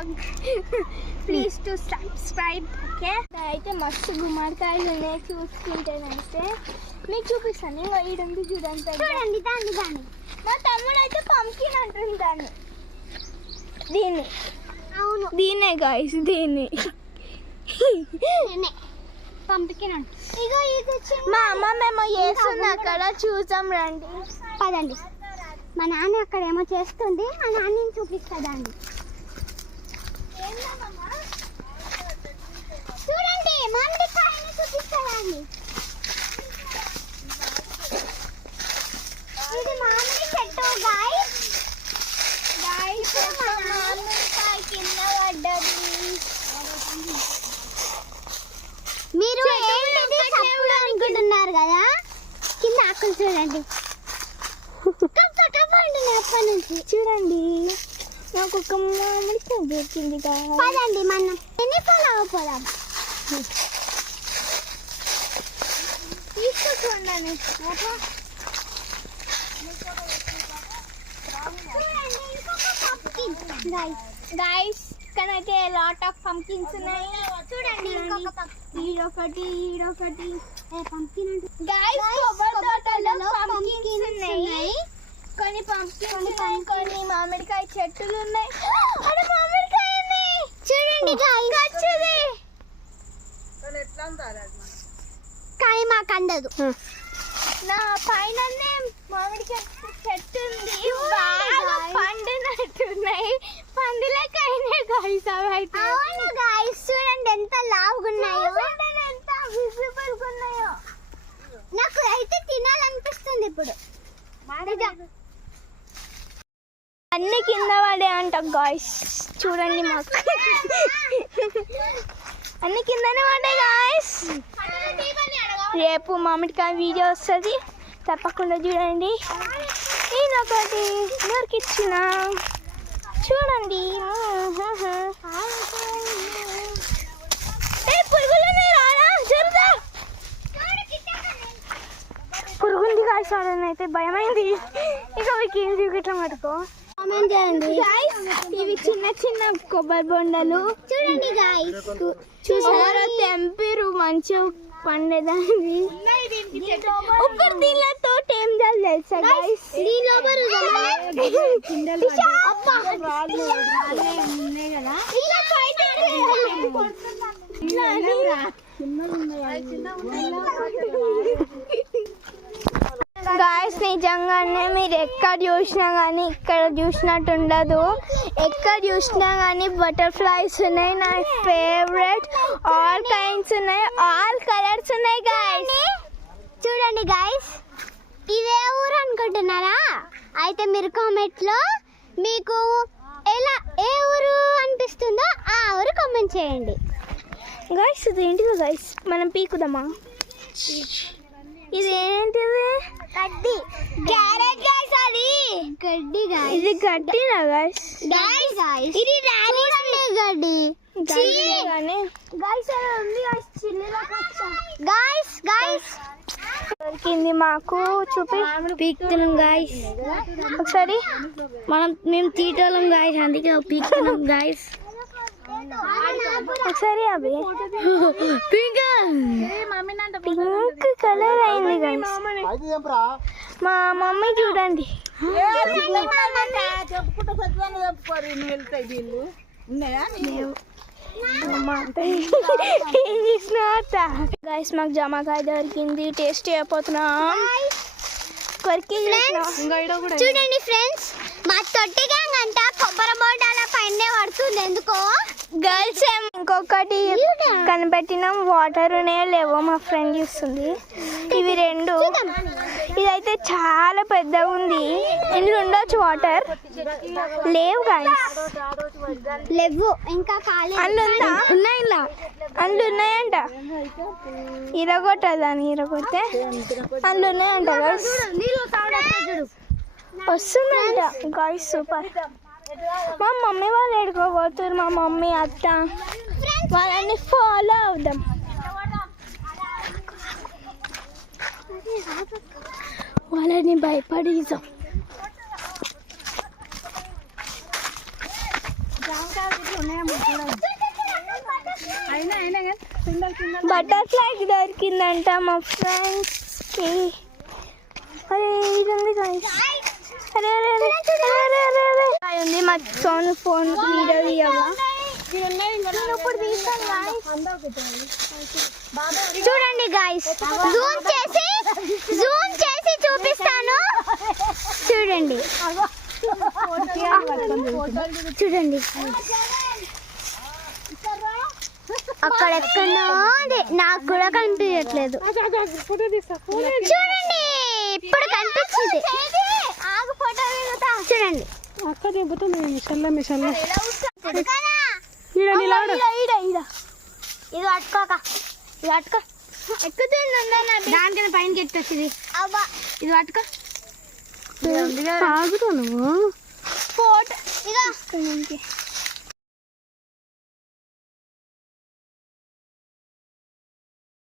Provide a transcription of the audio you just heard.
vlog. Please to subscribe. Okay. అయితే మస్తు గుమ్మడికాయలు ఉన్నాయి చూసుకుంటేనైతే మీకు చూపిస్తాను. ఈడంది చూడండి దాన్ని మా తమ్ముడు అయితే పంకిన్ అంటుంది దాన్ని. దీన్ని అవును దీన్నే గాయస్ దీన్ని పంకిన్ అంట. ఇగో ఇది మా అమ్మ మేము చేస్తుంది అక్కడ చూసాం రండి పదండి. మా నాన్న అక్కడ ఏమో చేస్తుంది, మా నాన్నని చూపిస్తుందండి. చూడండి మామిడికాయని చూపిస్తుందండి. ఇది మామిడి చెట్టు గాయ్స్. మామిడికాయ కింద పడ్డది. మీరు అనుకుంటున్నారు కదా, కింద ఆకులు చూడండి. అప్పటి నుంచి చూడండి నాకు ఒక మామిడికాయ దొరికింది. కాదండి మనం ఎన్ని పళ్ళు అవ్వపోదాం తీసుకుంటాను. గైస్ ఇక్కడైతే లాట్ ఆఫ్ పంకిన్స్ ఉన్నాయి చూడండి. ఈడొకటి పంకిన్ గైస్ కొబ్బరి తోటలో పంకిన్స్ ఉన్నాయి. కొన్ని పంకిన్స్ కొన్ని మామిడికాయ చెట్టులు ఉన్నాయి. అరే మామిడికాయ చూడండి కానీ మాకు అందదు. నా పైన మామిడికాయ చెట్టు ఉంది, బాగా పండినట్టున్నాయి. పందిలకైనా గాయస్ అవి అయితే. అవును గాయస్ చూడండి ఎంత లావుగున్నాయో, ఎంత విజిబుల్ ఉన్నాయో. నాకు అయితే తినాలనిపిస్తుంది ఇప్పుడు. అన్ని కింద పడే అంట గాయ్స్ చూడండి. మాకు అన్ని కిందనే పడ్డాయి గాయ్స్. రేపు మామిడికాయ వీడియో వస్తుంది, తప్పకుండా చూడండి. ఇదొకటి దొరికిచ్చిన చూడండి. పురుగుంది గాయ్స్. అయితే భయమైంది. ఇక వీకేం చూపించడం పట్టుకో. ఇవి చిన్న కొబ్బరి బొండలు చూడండి గాయ్స్. చూసారా తెంపిరు మంచిగా పండేదాన్ని. ఒక్కరు దీనితో ఏం తెలుసా గాయ్స్, గాయస్ నిజంగానే మీరు ఎక్కడ చూసినా కానీ ఇక్కడ చూసినట్టు ఉండదు. ఎక్కడ చూసినా కానీ బటర్ఫ్లైస్ ఉన్నాయి. నా ఫేవరెట్ ఆల్ కైండ్స్ ఉన్నాయి, ఆల్ కలర్స్ ఉన్నాయి గాయస్. చూడండి గాయస్, ఇదే ఊరు అనుకుంటున్నారా? అయితే మీరు కామెంట్లో మీకు ఎలా ఏ ఊరు అనిపిస్తుందో ఆ ఊరు కామెంట్ చేయండి గాయస్. ఇదేంటిది గాయస్, మనం పీకుదామా? ఇదేంటిది? గడ్డి. క్యారెట్ గాయ్స్, అది గడ్డి గాయ్స్. ఇది గడ్డినా గాయ్స్? గాయ్స్ ఇది గడ్డి. గాయ్స్ అది ఉంది గాయ్స్, చిల్లిలా కచ్చా. గాయ్స్ దొరికింది మాకు. చూపి పీకుతున్నాం గాయ్స్. ఒకసారి మేము తీటోళ్ళం గాయ్స్, అందుకే పీకుతున్నాం గాయ్స్. ఒకసారి అవి పింక్ కలర్ అయింది గాయ్స్. మా మమ్మీ చూడండి. గాయ్స్ మాకు జామకాయ దొరికింది, టేస్టీ అయిపోతున్నాం. చూడండి ఫ్రెండ్స్, మా తొట్టి గ్యాంగ్ అంట కొబ్బరి బోండాల పైన పడుతుంది ఎందుకో. గర్ల్స్ ఇంకొకటి కనిపెట్టినాం, వాటర్ ఉన్నాయో లేవో మా ఫ్రెండ్ చూస్తుంది. ఇవి రెండు, ఇదైతే చాలా పెద్దగా ఉంది. ఇందులో ఉండొచ్చు వాటర్, లేవు గాయ్స్, లేవు ఇంకా అందులో ఉన్నాయి. ఇలా అందులో ఉన్నాయంట, ఇరగొట్టదాన్ని ఇరగొడితే అందులో ఉన్నాయంట గాయ్స్. వస్తుందంట గాయ్స్. సూపర్. మా మమ్మీ వాళ్ళు ఎడుకోబోతున్నారు, మా మమ్మీ అత్త వాళ్ళని ఫాలో అవుదాం. వాళ్ళని భయపడిద్దాం. బటర్ఫ్లై దొరికిందంట మా ఫ్రెండ్స్ కి. అరే ఇది ఉంది guys. అరే అరే అరే అరే అరే అరే ఉంది మా సోను ఫోన్ వీడియో తీయవా? చూడండి గాయస్, జూమ్ చేసి చూపిస్తాను. చూడండి చూడండి అక్కడ ఎక్కడో నాకు కూడా కనిపించట్లేదు. చూడండి ఇప్పుడు కనిపించింది. చూడండి అక్క చెబుతుంది ఇది అట్టుకోక ఇది అట్టుకో ఎక్కుతుంది దానికన్నా పైనకి ఎత్తొచ్చింది. అబ్బా ఇది అట్టుకో నువ్వు ఫోటో ఇక